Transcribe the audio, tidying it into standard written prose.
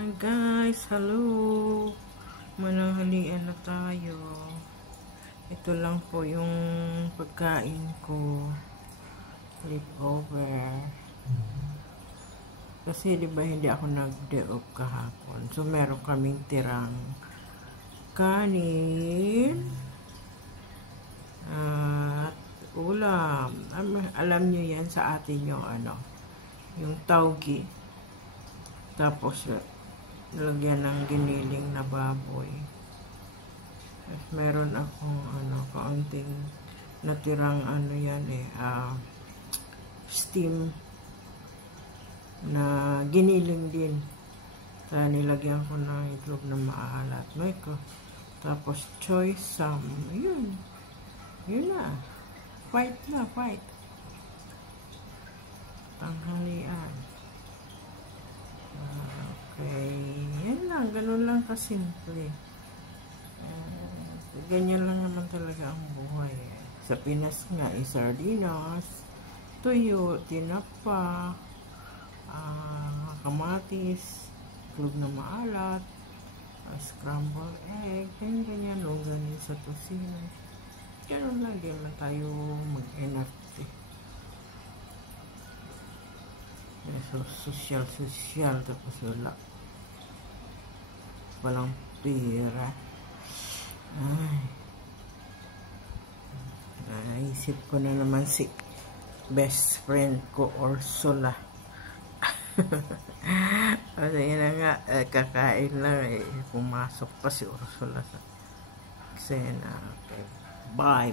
Hi guys, hello. Mananghalian na tayo. Ito lang po yung pagkain ko. Sleepover. Kasi diba hindi ako nag-day off kahapon. So meron kaming tirang kanin at ulam. Alam nyo yan sa atin yung yung taugi. Tapos nalagyan ng giniling na baboy. At meron akong kaunting natirang steam na giniling din. Kaya nilagyan ko ng itlog na maalat. Tapos choy sam. Yun na. Fight na, fight. Tanghalian. Okay, yan lang, ganun lang kasimple. Ganyan lang naman talaga ang buhay. Sa Pinas nga, sardinas, tuyo, tinapa, kamatis, itlog na maalat, scrambled egg, ganyan, ganyan sa tosino. Ganun lang, di naman tayo mag-energy. So, social, tapos walang pera. Naisip ko na naman si best friend ko, Ursula. Kasi yun na nga, kakain lang pumasok pa si Ursula sa eksena. Okay. Bye.